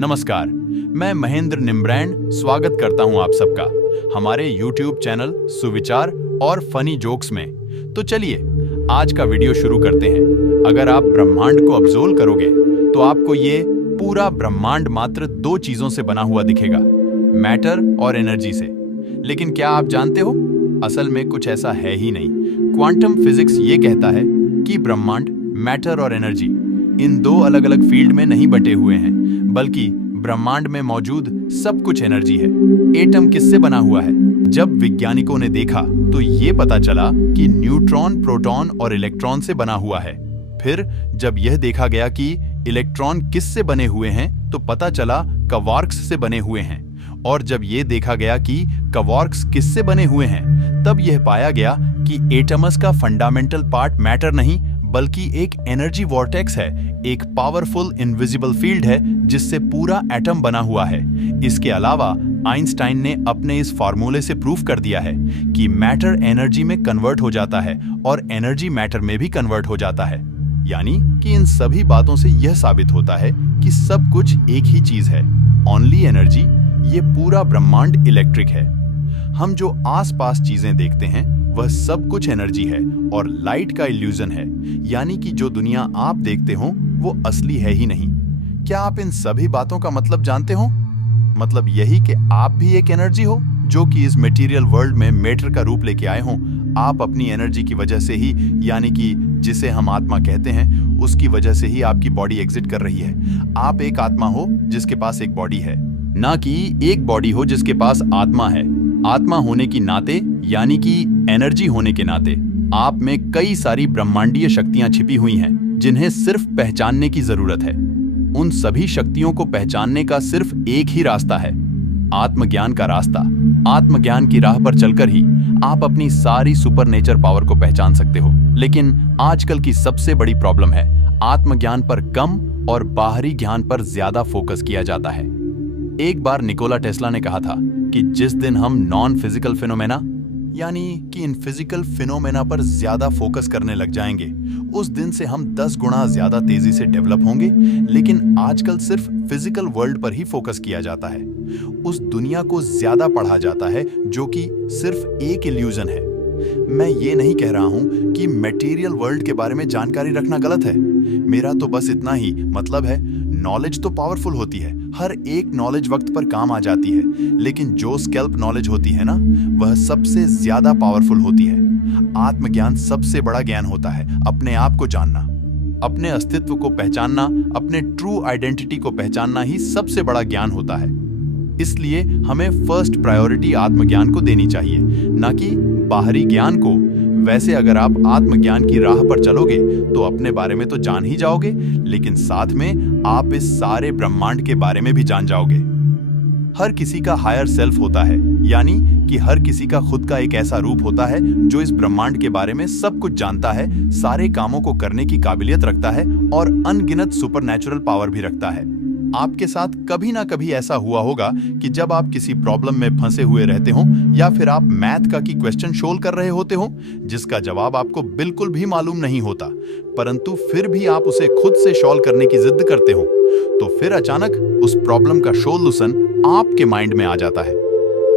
नमस्कार, मैं महेंद्र निम्ब्रैंड स्वागत करता हूं आप सबका हमारे YouTube चैनल सुविचार और फनी जोक्स में। तो चलिए आज का वीडियो शुरू करते हैं। अगर आप ब्रह्मांड को ऑब्जर्व करोगे तो आपको ये पूरा ब्रह्मांड मात्र दो चीजों से बना हुआ दिखेगा, मैटर और एनर्जी से। लेकिन क्या आप जानते हो, असल में कुछ ऐसा है ही नहीं। क्वांटम फिजिक्स ये कहता है कि ब्रह्मांड, मैटर और एनर्जी इन दो अलग अलग फील्ड में नहीं बटे हुए हैं, बल्कि ब्रह्मांड में मौजूद सब कुछ एनर्जी है। एटम किससे बना हुआ है? जब वैज्ञानिकों ने देखा तो ये पता चला कि न्यूट्रॉन, प्रोटॉन और इलेक्ट्रॉन से बना हुआ है। फिर जब यह देखा गया कि इलेक्ट्रॉन किससे बने हुए हैं तो पता चला क्वार्क्स से बने हुए हैं। और जब यह देखा गया कि क्वार्क्स किससे बने हुए हैं, तब यह पाया गया कि एटमस का फंडामेंटल पार्ट मैटर नहीं बल्कि एक एनर्जी वॉर्टेक्स है, एक पावरफुल इनविजिबल फील्ड है जिससे पूरा एटम बना हुआ है। इसके अलावा आइंस्टाइन ने अपने इस फार्मूले से प्रूफ कर दिया है कि मैटर एनर्जी में कन्वर्ट हो जाता है और एनर्जी मैटर में भी कन्वर्ट हो जाता है। यानी कि इन सभी बातों से यह साबित होता है कि सब कुछ एक ही चीज है, ओनली एनर्जी। ये पूरा ब्रह्मांड इलेक्ट्रिक है। हम जो आसपास चीजें देखते हैं वह सब कुछ एनर्जी है और लाइट का इल्यूजन है, यानी कि जो दुनिया आप देखते हो वो असली है ही नहीं। क्या आप इन सभी बातों का मतलब जानते हो? मतलब यही कि आप भी एक एनर्जी हो जो कि इस मटेरियल वर्ल्ड में मैटर का रूप लेके आए हो। आप अपनी एनर्जी की वजह से ही, यानी कि जिसे हम आत्मा कहते हैं, उसकी वजह से ही आपकी बॉडी एग्जिट कर रही है। आप एक आत्मा हो जिसके पास एक बॉडी है, ना कि एक बॉडी हो जिसके पास आत्मा है। आत्मा होने की नाते, यानी कि एनर्जी होने के नाते, आप में कई सारी ब्रह्मांडीय शक्तियां छिपी हुई हैं जिन्हें सिर्फ पहचानने की जरूरत है। उन सभी शक्तियों को पहचानने का सिर्फ एक ही रास्ता है, आत्मज्ञान का रास्ता। आत्मज्ञान की राह पर चलकर ही आप अपनी सारी सुपरनेचर पावर को पहचान सकते हो। लेकिन आजकल की सबसे बड़ी प्रॉब्लम है, आत्मज्ञान पर कम और बाहरी ज्ञान पर ज्यादा फोकस किया जाता है। एक बार निकोला टेस्ला ने कहा था कि जिस दिन हम नॉन फिजिकल फिनोमेना, यानी कि इन फिजिकल फिनोमेना पर ज्यादा फोकस करने लग जाएंगे, उस दिन से हम 10 गुना ज्यादा तेजी से डेवलप होंगे। लेकिन आजकल सिर्फ फिजिकल वर्ल्ड पर ही फोकस किया जाता है। उस दुनिया को ज्यादा पढ़ा जाता है जो कि सिर्फ एक इल्यूजन है। मैं ये नहीं कह रहा हूं कि मटेरियल वर्ल्ड के बारे में जानकारी रखना गलत है। मेरा तो बस इतना ही मतलब है, नॉलेज तो पावरफुल होती है, हर एक नॉलेज वक्त पर काम आ जाती है, लेकिन जो स्कैल्प नॉलेज होती है ना, वह सबसे ज्यादा पावरफुल होती है। आत्मज्ञान सबसे बड़ा ज्ञान होता है। अपने आप को जानना, अपने अस्तित्व को पहचानना, अपने ट्रू आइडेंटिटी को पहचानना ही सबसे बड़ा ज्ञान होता है। इसलिए हमें फर्स्ट प्रायोरिटी आत्मज्ञान को देनी चाहिए, ना कि बाहरी ज्ञान को। वैसे अगर आप आत्मज्ञान की राह पर चलोगे तो अपने बारे में तो जान ही जाओगे, लेकिन साथ में आप इस सारे ब्रह्मांड के बारे में भी जान जाओगे। हर किसी का हायर सेल्फ होता है, यानी कि हर किसी का खुद का एक ऐसा रूप होता है जो इस ब्रह्मांड के बारे में सब कुछ जानता है, सारे कामों को करने की काबिलियत रखता है और अनगिनत सुपरनैचुरल पावर भी रखता है। आपके साथ कभी ना कभी ऐसा हुआ होगा कि जब आप किसी प्रॉब्लम में फंसे हुए रहते हो, या फिर आप मैथ का की क्वेश्चन सोल्व कर रहे होते हो जिसका जवाब आपको बिल्कुल भी मालूम नहीं होता, परंतु फिर भी आप उसे खुद से सॉल्व करने की जिद करते हो। तो फिर अचानक उस प्रॉब्लम का सॉल्यूशन आपके माइंड में आ जाता है।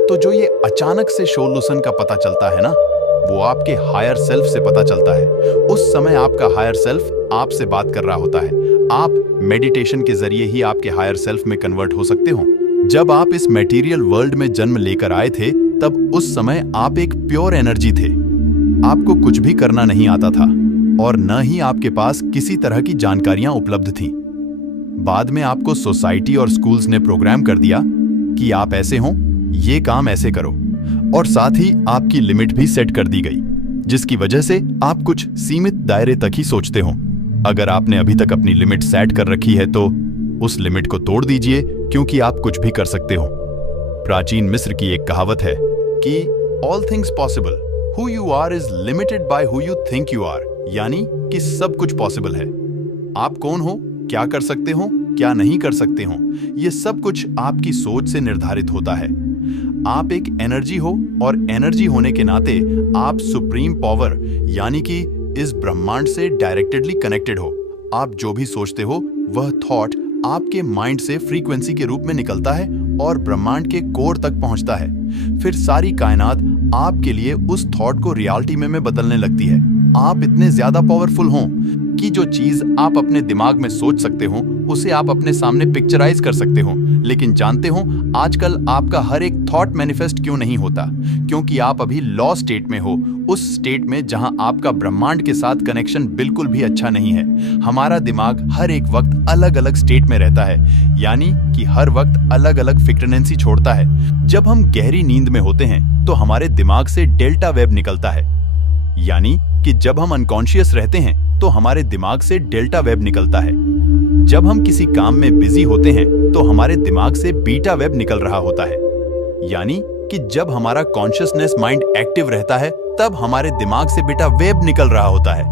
तो जो ये अचानक से सॉल्यूशन का पता चलता है ना, वो आपके हायर सेल्फ से पता चलता है। उस समय आपका हायर सेल्फ आपसे बात कर रहा होता है। आप मेडिटेशन के जरिए ही आपके हायर सेल्फ में कन्वर्ट हो सकते हो। जब आप इस मटेरियल वर्ल्ड में जन्म लेकर आए थे, तब उस समय आप एक प्योर एनर्जी थे। आपको कुछ भी करना नहीं आता था और न ही आपके पास किसी तरह की जानकारियां उपलब्ध थीं। बाद में आपको सोसाइटी और स्कूल्स ने प्रोग्राम कर दिया कि आप ऐसे हो, ये काम ऐसे करो, और साथ ही आपकी लिमिट भी सेट कर दी गई, जिसकी वजह से आप कुछ सीमित दायरे तक ही सोचते हो। अगर आपने अभी तक अपनी लिमिट सेट कर रखी है तो उस लिमिट को तोड़ दीजिए, क्योंकि आप कुछ भी कर सकते हो। प्राचीन मिस्र की एक कहावत है कि all things possible, who you are is limited by who you think you are, यानी कि सब कुछ पॉसिबल है। आप कौन हो, क्या कर सकते हो, क्या नहीं कर सकते हो, ये सब कुछ आपकी सोच से निर्धारित होता है। आप एक एनर्जी हो और एनर्जी होने के नाते आप सुप्रीम पावर, यानी कि इस ब्रह्मांड से डायरेक्टली कनेक्टेड हो। आप जो भी सोचते हो वह थॉट आपके माइंड से फ्रीक्वेंसी के रूप में निकलता है और ब्रह्मांड के कोर तक पहुंचता है। फिर सारी कायनात आपके लिए उस थॉट को रियलिटी में बदलने लगती है। आप इतने ज्यादा पावरफुल हों कि जो चीज आप अपने दिमाग में सोच सकते हो उसे आप अपने सामने पिक्चराइज कर सकते हो। लेकिन जानते हो आजकल आपका हर एक थॉट मैनिफेस्ट क्यों नहीं होता? क्योंकि आप अभी लॉ स्टेट में हो, उस स्टेट में जहां आपका ब्रह्मांड के साथ कनेक्शन बिल्कुल भी अच्छा नहीं है। हमारा दिमाग हर एक वक्त अलग अलग स्टेट में रहता है, यानी कि हर वक्त अलग अलग फ्रीक्वेंसी छोड़ता है। जब हम गहरी नींद में होते हैं तो हमारे दिमाग से डेल्टा वेव निकलता है, यानी कि जब हम अनकॉन्शियस रहते हैं तो हमारे दिमाग से डेल्टा वेव निकलता है। जब हम किसी काम में बिजी होते हैं तो हमारे दिमाग से बीटा वेव निकल रहा होता है, यानी कि जब हमारा कॉन्शियसनेस माइंड एक्टिव रहता है तब हमारे दिमाग से बीटा वेव निकल रहा होता है।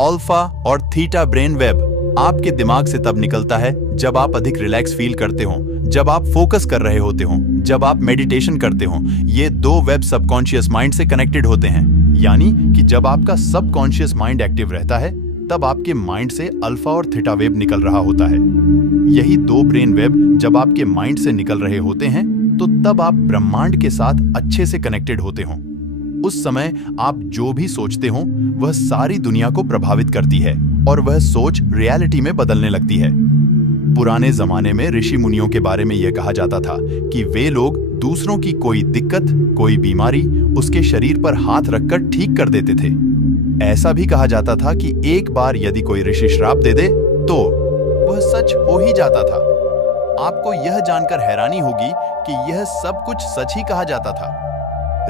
अल्फा और थीटा ब्रेन वेव आपके दिमाग से तब निकलता है जब आप अधिक रिलैक्स फील करते हो, जब आप फोकस कर रहे होते हो, जब आप मेडिटेशन करते हो। ये दो वेब सबकॉन्शियस माइंड से कनेक्टेड होते हैं, यानी कि जब आपका सबकॉन्शियस माइंड एक्टिव रहता है तब आपके माइंड से अल्फा और थीटा वेव निकल रहा होता है। यही दो ब्रेन वेव जब आपके माइंड से निकल रहे होते हैं तो तब आप ब्रह्मांड के साथ अच्छे से कनेक्टेड होते हो। उस समय आप जो भी सोचते हो वह सारी दुनिया को प्रभावित करती है और वह सोच रियलिटी में बदलने लगती है। पुराने जमाने में ऋषि मुनियों के बारे में यह कहा जाता था कि वे लोग दूसरों की कोई दिक्कत, कोई बीमारी उसके शरीर पर हाथ रखकर ठीक कर देते थे। ऐसा भी कहा जाता था कि एक बार यदि कोई ऋषि श्राप दे दे तो वह सच हो ही जाता था। आपको यह जानकर हैरानी होगी कि यह सब कुछ सच ही कहा जाता था।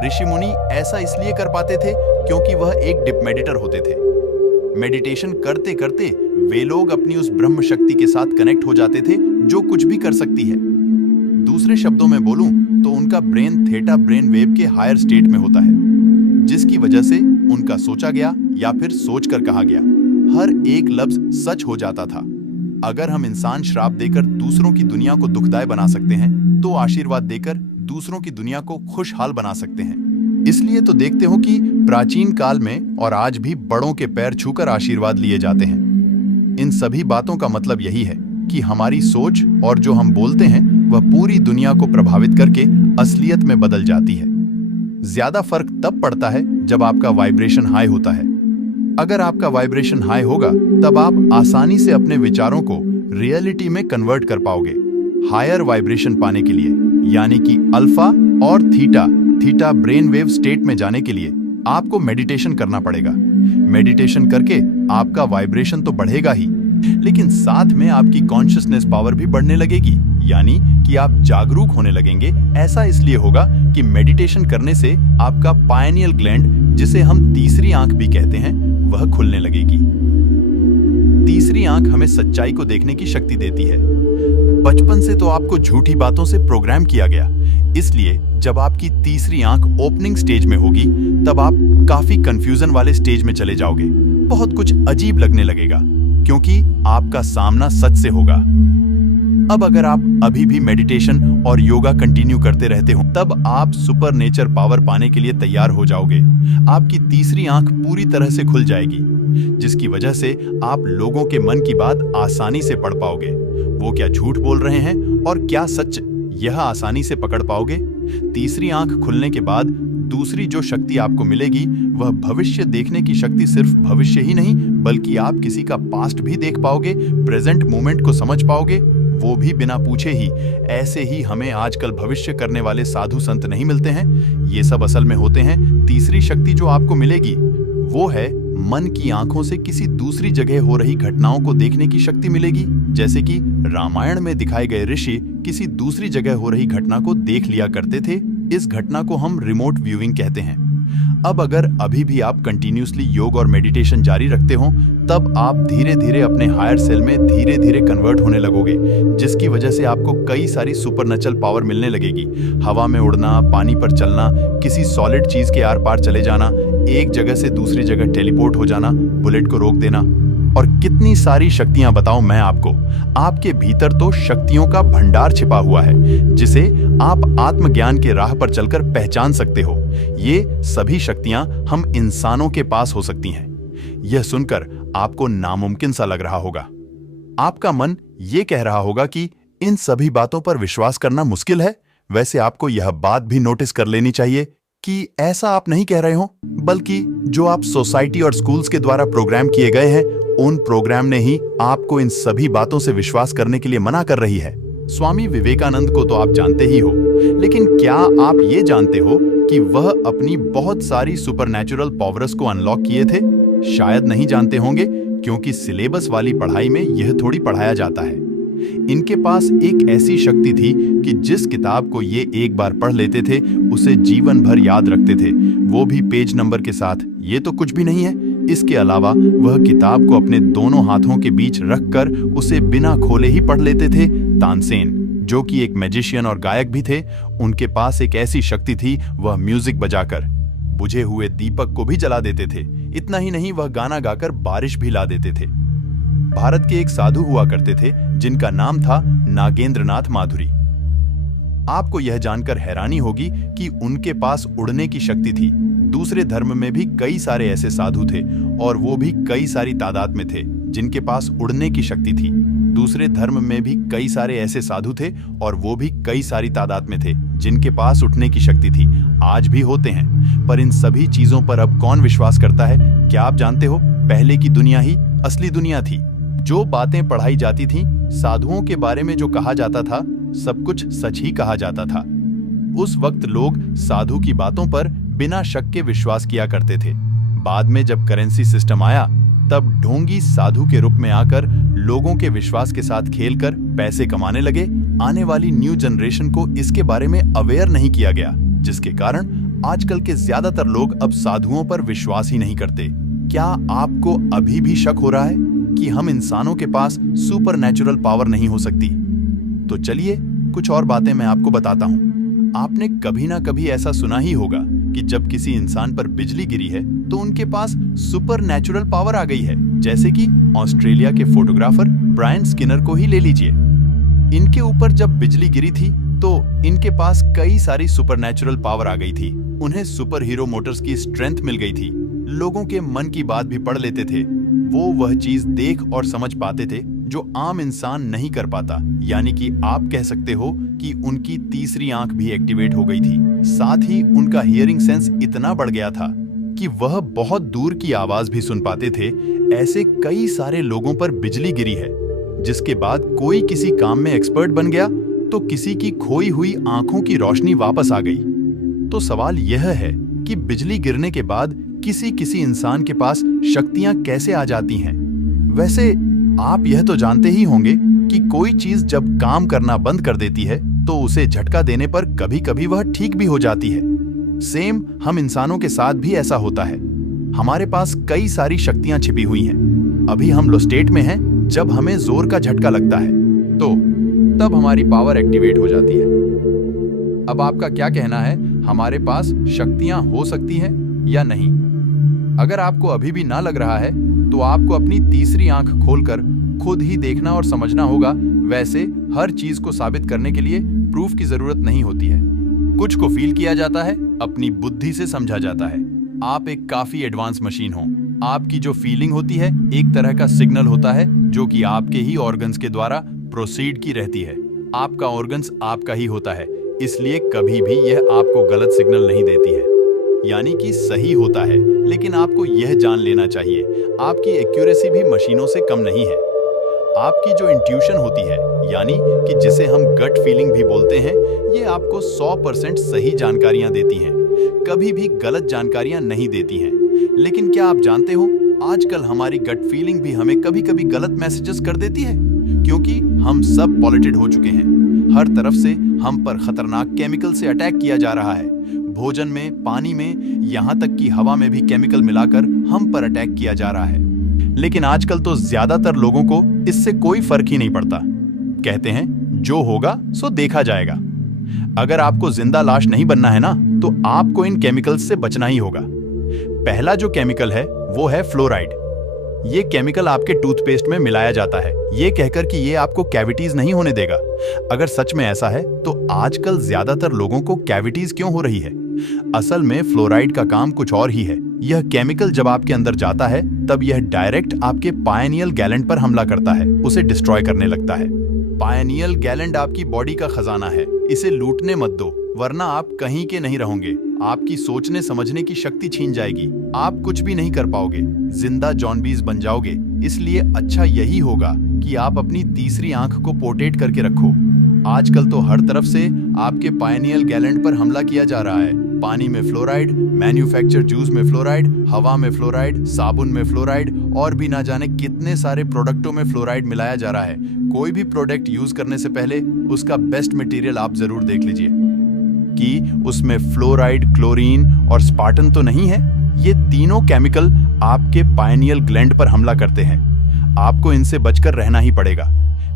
ऋषि मुनि ऐसा इसलिए कर पाते थे क्योंकि वह एक डीप मेडिटेटर होते थे। मेडिटेशन करते करते वे लोग अपनी उस ब्रह्म शक्ति के साथ कनेक्ट हो जाते थे जो कुछ भी कर सकती है। दूसरे शब्दों में बोलूं तो उनका ब्रेन थीटा ब्रेन वेव के हायर स्टेट में होता है, जिसकी वजह से उनका सोचा गया या फिर सोचकर कहा गया हर एक लफ्ज सच हो जाता था। अगर हम इंसान श्राप देकर दूसरों की दुनिया को दुखदायी बना सकते हैं तो आशीर्वाद देकर दूसरों की दुनिया को खुशहाल बना सकते हैं। इसलिए तो देखते हो कि प्राचीन काल में और आज भी बड़ों के पैर छूकर आशीर्वाद लिए जाते हैं। इन सभी बातों का मतलब यही है कि हमारी सोच और जो हम बोलते हैं वह पूरी दुनिया को प्रभावित करके असलियत में बदल जाती है। ज्यादा फर्क तब पड़ता है जब आपका वाइब्रेशन हाई होता है। अगर आपका वाइब्रेशन हाई होगा तब आप आसानी से अपने विचारों को रियलिटी में कन्वर्ट कर पाओगे। हायर वाइब्रेशन पाने के लिए, यानी कि अल्फा और थीटा ब्रेन वेव स्टेट में जाने के लिए आपको मेडिटेशन करना पड़ेगा। मेडिटेशन करके आपका वाइब्रेशन तो बढ़ेगा ही, लेकिन साथ में आपकी कॉन्शियसनेस पावर भी बढ़ने लगेगी, यानी कि आप जागरूक होने लगेंगे। ऐसा इसलिए होगा कि मेडिटेशन करने से आपका पायनियल ग्लैंड, जिसे हम तीसरी आंख भी कहते हैं, वह खुलने लगेगी। तीसरी आंख हमें सच्चाई को देखने की शक्ति देती है। बचपन से तो आपको झूठी बातों से प्रोग्राम किया गया, इसलिए जब आपकी तीसरी आंख ओपनिंग स्टेज में होगी तब आप काफी कंफ्यूजन वाले स्टेज में चले जाओगे। बहुत कुछ अजीब लगने लगेगा क्योंकि आपका सामना सच से होगा। अब अगर आप अभी भी मेडिटेशन और योगा कंटिन्यू करते रहते हो तब आप सुपर नेचर पावर पाने के लिए तैयार हो जाओगे। आपकी तीसरी आंख पूरी तरह से खुल जाएगी, जिसकी वजह से आप लोगों के मन की बात आसानी से पढ़ पाओगे। वो क्या झूठ बोल रहे हैं और क्या सच, यह आसानी से पकड़ पाओगे। तीसरी आंख खुलने के बाद दूसरी जो शक्ति आपको मिलेगी वह भविष्य देखने की शक्ति। सिर्फ भविष्य ही नहीं बल्कि आप किसी का पास्ट भी देख पाओगे, प्रेजेंट मोमेंट को समझ पाओगे, वो भी बिना पूछे ही। ऐसे ही हमें आजकल भविष्य करने वाले साधु संत नहीं मिलते हैं, ये सब असल में होते हैं। तीसरी शक्ति जो आपको मिलेगी वो है मन की आंखों से किसी दूसरी जगह हो रही घटनाओं को देखने की शक्ति मिलेगी। जैसे कि रामायण में दिखाए गए ऋषि किसी दूसरी जगह हो रही घटना को देख लिया करते थे। इस घटना को हम रिमोट व्यूइंग कहते हैं। अब अगर अभी भी आप कंटिन्यूसली योग और मेडिटेशन जारी रखते हो तब आप धीरे धीरे अपने हायर सेल में धीरे धीरे कन्वर्ट होने लगोगे, जिसकी वजह से आपको कई सारी सुपरनेचुरल पावर मिलने लगेगी। हवा में उड़ना, पानी पर चलना, किसी सॉलिड चीज के आर पार चले जाना, एक जगह से दूसरी जगह टेलीपोर्ट हो जाना, बुलेट को रोक देना और कितनी सारी शक्तियां बताऊं मैं आपको। आपके भीतर तो शक्तियों का भंडार छिपा हुआ है जिसे आप आत्मज्ञान के राह पर चलकर पहचान सकते हो। ये सभी शक्तियां हम इंसानों के पास हो सकती हैं। यह सुनकर आपको नामुमकिन सा लग रहा होगा, आपका मन ये कह रहा होगा कि इन सभी बातों पर विश्वास करना मुश्किल है। वैसे आपको यह बात भी नोटिस कर लेनी चाहिए कि ऐसा आप नहीं कह रहे हो, बल्कि जो आप सोसाइटी और स्कूल्स के द्वारा प्रोग्राम किए गए हैं, उन प्रोग्राम ने ही आपको इन सभी बातों से विश्वास करने के लिए मना कर रही है। स्वामी विवेकानंद को तो आप जानते ही हो, लेकिन क्या आप ये जानते हो कि वह अपनी बहुत सारी सुपरनैचुरल पावर्स को अनलॉक किए थे? शायद नहीं जानते होंगे, क्योंकि सिलेबस वाली पढ़ाई में यह थोड़ी पढ़ाया जाता है। इनके पास एक ऐसी शक्ति थी कि जिस किताब को ये एक बार पढ़ लेते थे उसे जीवन भर याद रखते थे, वो भी पेज नंबर के साथ। ये तो कुछ भी नहीं है। इसके अलावा वह किताब को अपने दोनों हाथों के बीच रखकर उसे बिना खोले ही पढ़ लेते थे। तानसेन, जो कि एक मैजिशियन और गायक भी थे, उनके पास एक ऐसी शक्ति थी, वह म्यूजिक बजाकर बुझे हुए दीपक को भी जला देते थे। इतना ही नहीं, वह गाना गाकर बारिश भी ला देते थे। भारत के एक साधु हुआ करते थे जिनका नाम था नागेंद्रनाथ माधुरी। आपको यह जानकर हैरानी होगी कि उनके पास उड़ने की शक्ति थी। दूसरे धर्म में भी कई सारे ऐसे साधु थे, और वो भी कई सारी तादाद में थे जिनके पास उड़ने की शक्ति थी। दूसरे धर्म में भी कई सारे ऐसे साधु थे, और वो भी कई सारी तादाद में थे जिनके पास उठने की शक्ति थी। आज भी होते हैं, पर इन सभी चीजों पर अब कौन विश्वास करता है? क्या आप जानते हो, पहले की दुनिया ही असली दुनिया थी। जो बातें पढ़ाई जाती थीं, साधुओं के बारे में जो कहा जाता था, सब कुछ सच ही कहा जाता था। उस वक्त लोग साधु की बातों पर बिना शक के विश्वास किया करते थे। बाद में जब करेंसी सिस्टम आया, तब ढोंगी साधु के रूप में आकर लोगों के विश्वास के साथ खेलकर पैसे कमाने लगे। आने वाली न्यू जनरेशन को इसके बारे में अवेयर नहीं किया गया, जिसके कारण आजकल के ज्यादातर लोग अब साधुओं पर विश्वास ही नहीं करते। क्या आपको अभी भी शक हो रहा है कि हम इंसानों के पास सुपरनैचुरल पावर नहीं हो सकती? तो चलिए कुछ और बातें मैं आपको बताता हूँ। आपने कभी ना कभी ऐसा सुना ही होगा कि जब किसी इंसान पर बिजली गिरी है तो उनके पास सुपरनैचुरल पावर आ गई है। जैसे कि ऑस्ट्रेलिया के फोटोग्राफर ब्रायन स्किनर को ही ले लीजिए। इनके ऊपर जब बिजली गिरी थी तो इनके पास कई सारी सुपरनैचुरल पावर आ गई थी। उन्हें सुपर हीरो मोटर्स की स्ट्रेंथ मिल गई थी। लोगों के मन की बात भी पढ़ लेते थे। वो वह चीज देख और समझ पाते थे जो आम इंसान नहीं कर पाता। यानी कि आप कह सकते हो कि उनकी तीसरी आंख भी एक्टिवेट हो गई थी। साथ ही उनका हियरिंग सेंस इतना बढ़ गया था कि वह बहुत दूर की आवाज भी सुन पाते थे। ऐसे कई सारे लोगों पर बिजली गिरी है, जिसके बाद कोई किसी काम में एक्सपर्ट बन गया तो किसी की खोई हुई आंखों की रोशनी वापस आ गई। तो सवाल यह है कि बिजली गिरने के बाद किसी किसी इंसान के पास शक्तियां कैसे आ जाती हैं? वैसे आप यह तो जानते ही होंगे कि कोई चीज जब काम करना बंद कर देती है तो उसे झटका देने पर कभी कभी वह ठीक भी हो जाती है। सेम हम इंसानों के साथ भी ऐसा होता है। हमारे पास कई सारी शक्तियां छिपी हुई हैं। अभी हम लो स्टेट में हैं, जब हमें जोर का झटका लगता है तो तब हमारी पावर एक्टिवेट हो जाती है। अब आपका क्या कहना है, हमारे पास शक्तियां हो सकती हैं या नहीं? अगर आपको अभी भी ना लग रहा है तो आपको अपनी तीसरी आंख खोलकर खुद ही देखना और समझना होगा। वैसे हर चीज को साबित करने के लिए प्रूफ की जरूरत नहीं होती है। कुछ को फील किया जाता है, अपनी बुद्धि से समझा जाता है। आप एक काफी एडवांस मशीन हो। आपकी जो फीलिंग होती है एक तरह का सिग्नल होता है जो कि आपके ही ऑर्गन्स के द्वारा प्रोसीड की रहती है। आपका ऑर्गन्स आपका ही होता है, इसलिए कभी भी यह आपको गलत सिग्नल नहीं देती है। यानी कि सही होता है, लेकिन आपको यह जान लेना चाहिए आपकी एक्यूरेसी भी मशीनों से कम नहीं है। आपकी जो इंट्यूशन होती है, यानी कि जिसे हम गट फीलिंग भी बोलते हैं, ये आपको 100% सही जानकारियां देती हैं, कभी भी गलत जानकारियां नहीं देती हैं। लेकिन क्या आप जानते हो, आजकल हमारी गट फीलिंग भी हमें कभी कभी गलत मैसेजेस कर देती है, क्योंकि हम सब पॉल्यूटेड हो चुके हैं। हर तरफ से हम पर खतरनाक केमिकल से अटैक किया जा रहा है। भोजन में, पानी में, यहाँ तक कि हवा में भी केमिकल मिलाकर हम पर अटैक किया जा रहा है। लेकिन आजकल तो ज्यादातर लोगों को इससे कोई फर्क ही नहीं पड़ता। कहते हैं जो होगा सो देखा जाएगा। अगर आपको जिंदा लाश नहीं बनना है ना, तो आपको इन केमिकल्स से बचना ही होगा। पहला जो केमिकल है वो है फ्लोराइड। ये केमिकल आपके टूथपेस्ट में मिलाया जाता है, ये कहकर कि ये आपको कैविटीज नहीं होने देगा। अगर सच में ऐसा है तो आजकल ज्यादातर लोगों को कैविटीज क्यों हो रही है? असल में फ्लोराइड का काम कुछ और ही है। यह केमिकल जब आपके अंदर जाता है तब यह डायरेक्ट आपके पायनियल गैलैंड पर हमला करता है, उसे डिस्ट्रॉय करने लगता है। पायनियल गैलैंड आपकी बॉडी का खजाना है, इसे लूटने मत दो, वरना आप कहीं के नहीं रहोगे। आपकी सोचने समझने की शक्ति छीन जाएगी, आप कुछ भी नहीं कर पाओगे, जिंदा जॉम्बीज बन जाओगे। इसलिए अच्छा यही होगा कि आप अपनी तीसरी आंख को पोर्ट्रेट करके रखो। आजकल तो हर तरफ से आपके पायनियल गैलैंड पर हमला किया जा रहा है। पानी में फ्लोराइड, मैन्युफैक्चर जूस में फ्लोराइड, हवा में फ्लोराइड, साबुन में फ्लोराइड और भी ना जाने कितने सारे प्रोडक्टों में फ्लोराइड मिलाया जा रहा है। कोई भी प्रोडक्ट यूज करने से पहले उसका बेस्ट मटेरियल आप जरूर देख लीजिए कि उसमें फ्लोराइड, क्लोरीन और स्पार्टन तो नहीं है। ये तीनों केमिकल आपके पायनियल ग्लैंड पर हमला करते हैं। आपको इनसे बचकर रहना ही पड़ेगा,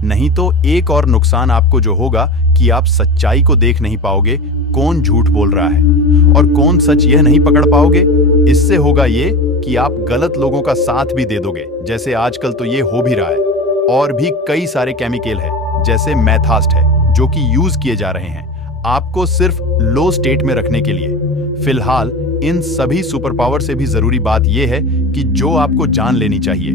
नहीं तो एक और नुकसान आपको जो होगा कि आप सच्चाई को देख नहीं पाओगे, कौन झूठ बोल रहा है और कौन सच, यह नहीं पकड़ पाओगे। इससे होगा ये कि आप गलत लोगों का साथ भी दे दोगे, जैसे आजकल तो ये हो भी रहा है। और भी कई सारे केमिकल है, जैसे मैथास्ट है, जो कि यूज किए जा रहे हैं आपको सिर्फ लो स्टेट में रखने के लिए। फिलहाल इन सभी सुपर पावर से भी जरूरी बात यह है कि जो आपको जान लेनी चाहिए,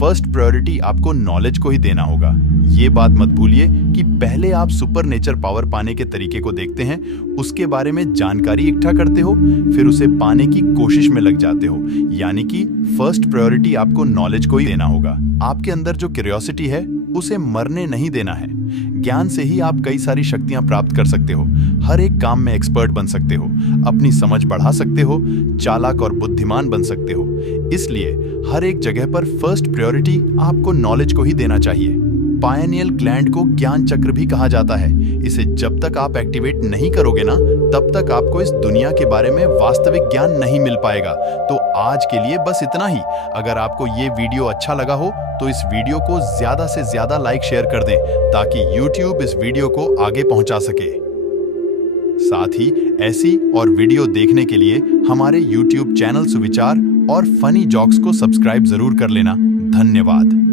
फर्स्ट प्रायोरिटी आपको नॉलेज को ही देना होगा। ये बात मत भूलिए कि पहले आप सुपर नेचर पावर पाने के तरीके को देखते हैं, उसके बारे में जानकारी इकट्ठा करते हो, फिर उसे पाने की कोशिश में लग जाते हो। यानी कि फर्स्ट प्रायोरिटी आपको नॉलेज को ही देना होगा। आपके अंदर जो क्यूरियोसिटी है उसे मरने नहीं देना है। ज्ञान से ही आप कई सारी शक्तियां प्राप्त कर सकते हो, हर एक काम में एक्सपर्ट बन सकते हो, अपनी समझ बढ़ा सकते हो, चालाक और बुद्धिमान बन सकते हो। इसलिए हर एक जगह पर फर्स्ट प्रायोरिटी आपको नॉलेज को ही देना चाहिए। पायनियल ग्लैंड को ज्ञान चक्र भी कहा जाता है। इसे जब तक आप एक्टिवेट नहीं करोगे ना, तब तक आपको इस दुनिया के बारे में वास्तविक ज्ञान नहीं मिल पाएगा। तो आज के लिए बस इतना ही। अगर आपको ये वीडियो अच्छा लगा हो तो इस वीडियो को ज्यादा से ज्यादा लाइक शेयर कर दें, ताकि YouTube इस वीडियो को आगे पहुंचा सके। साथ ही ऐसी और वीडियो देखने के लिए हमारे YouTube चैनल सुविचार और फनी जॉक्स को सब्सक्राइब जरूर कर लेना। धन्यवाद।